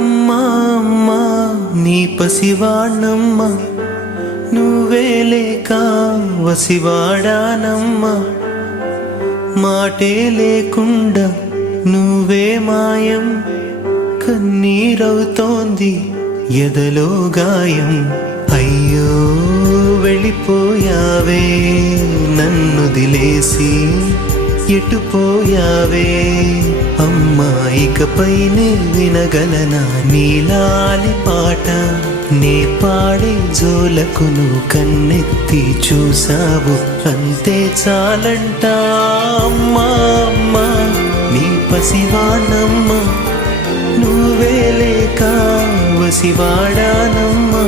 అమ్మా అమ్మా నీ పసివాణ్ణమ్మా, నువ్వే లేక వసివాడానమ్మా. మాటే లేకుండా నువ్వే మాయం, కన్నీరవుతోంది ఎదలో గాయం. అయ్యో వెళ్ళిపోయావే నన్ను దిలేసి, ఎటుపోయావే అమ్మా. ఇకపైనే వినగలనా నీలాలి పాట, నే పాడే జోలకు నువ్వు కన్నెత్తి చూసావు, అంతే చాలంట. అమ్మా అమ్మా నీ పసివాణమ్మా, నువ్వే లేక వసివాడానమ్మా.